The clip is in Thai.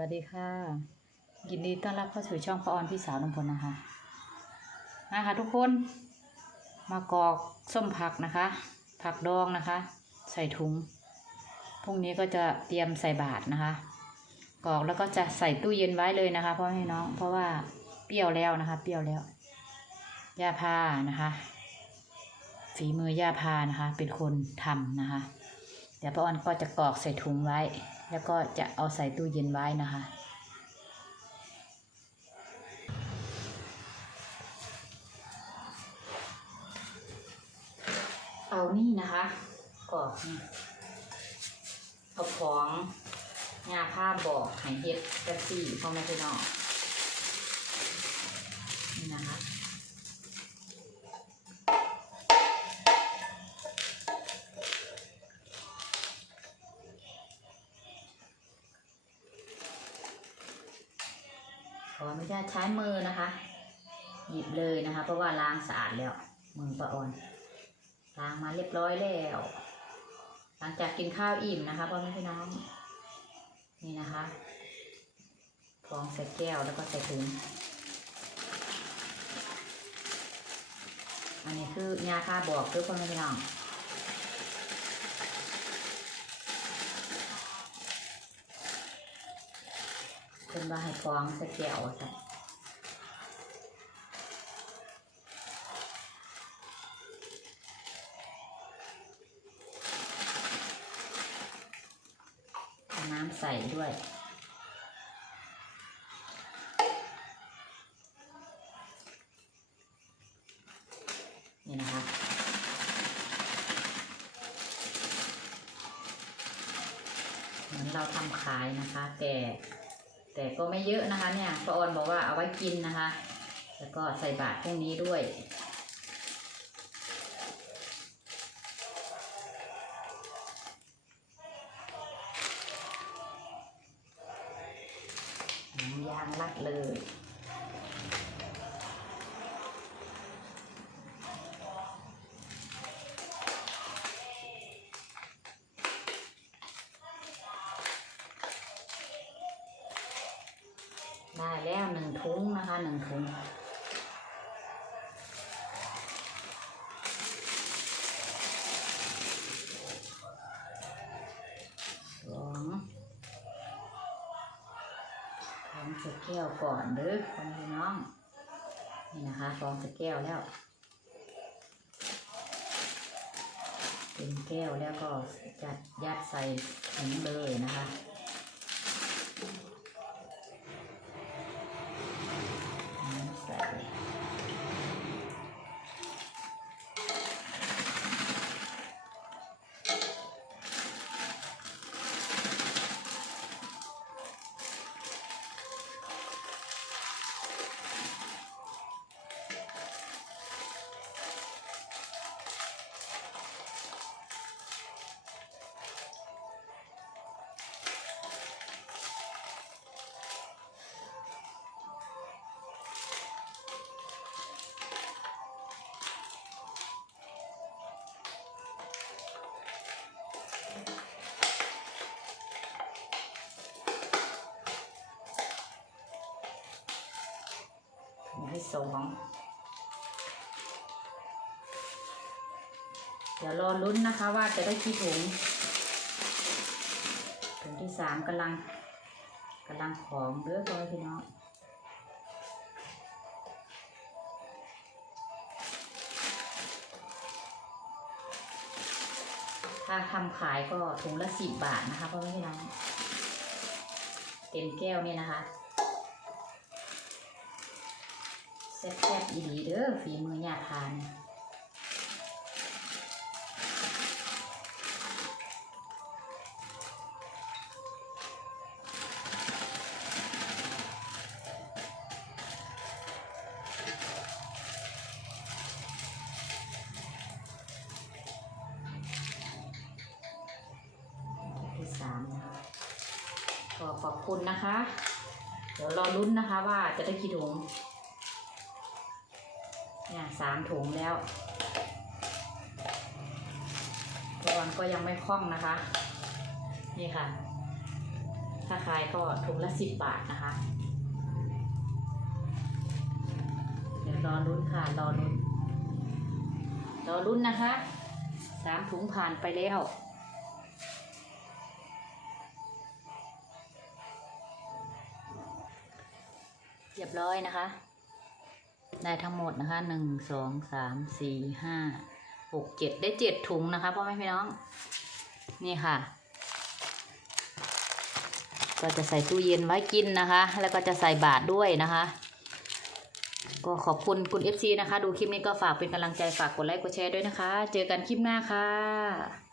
วัสดีค่ะ ยินดีต้อนรับเข้าสู่ช่องพระออนพี่สาวน้ำพลนะคะมาค่ะทุกคน มากอกส้มผักนะคะ ผักดองนะคะ ใส่ถุงพรุ่งนี้ก็จะเตรียมใส่บาตรนะคะ กอกแล้วก็จะใส่ตู้เย็นไว้เลยนะคะพ่อแม่น้องเพราะว่าเปรี้ยวแล้วนะคะ เปรี้ยวแล้วย่าพานะคะ ฝีมือย่าพานะคะ เป็นคนทำนะคะ เดี๋ยวป้าออนก็จะกอกใส่ถุงไว้ แล้วก็จะเอาใส่ตู้เย็นไว้นะคะเอานี่นะคะก็เอาของงาผ้าบอกให้เฮ็ดแป๊บซี่พ่อแม่พี่น้อง ออนุญาตใช้มือนะคะ หยิบเลยนะคะ เพราะว่าล้างสะอาดแล้ว มือประออนล้างมาเรียบร้อยแล้ว หลังจากกินข้าวอิ่มนะคะพ่อแม่พี่น้องนี่นะคะฟองใส่แก้วแล้วก็ใส่ถุงอันนี้คือยาค่าบอกคือพ่อแม่พี่น้อง เป็นว่าให้ฟองใส่แก้วใส่น้ำใส่ด้วยนี่นะคะเหมือนเราทำขายนะคะแต่ แต่ก็ไม่เยอะนะคะเนี่ยพระออนบอกว่าเอาไว้กินนะคะ แล้วก็ใส่บาตรพรุ่งนี้ด้วยหยางรัดเลย ได้แล้วหนึ่งถุงนะคะหนึ่งถุงสองฟองสแก้วก่อนเด้อคนพี่น้อง นี่นะคะฟองสแก้วแล้วเต็มแก้วแล้วก็จัดยัดใส่ถุงเลยนะคะ ที่สองเดี๋ยวรอลุ้นนะคะว่าจะได้กี่ถุงถุงที่สามกำลังกำลังของเด้อพ่อแม่พี่น้องถ้าทำขายก็ถุงละสิบบาทนะคะพ่อแม่พี่น้องเต็มแก้วเนี่ยนะคะ แซ่บๆอีหลีเด้อฝีมือยาทานที่สามนะคะขอบคุณนะคะ เดี๋ยวรอลุ้นนะคะว่าจะได้กี่ถุง เนี่ยสามถุงแล้วตอนก็ยังไม่คล่องนะคะ นี่ค่ะ ถ้าขายก็ถุงละสิบบาทนะคะ เดี๋ยวรอลุ้นค่ะ รอลุ้น รอลุ้นนะคะ สามถุงผ่านไปแล้วเรียบร้อยนะคะ ได้ทั้งหมดนะคะหนึ่งสองสามสี่ห้าหกเจ็ดได้เจ็ดถุงนะคะพ่อแม่พี่น้อง นี่ค่ะ ก็จะใส่ตู้เย็นไว้กินนะคะ แล้วก็จะใส่บาทด้วยนะคะ ก็ขอบคุณคุณ FC นะคะ ดูคลิปนี้ก็ฝากเป็นกำลังใจฝากกดไลค์กดแชร์ด้วยนะคะ เจอกันคลิปหน้าค่ะ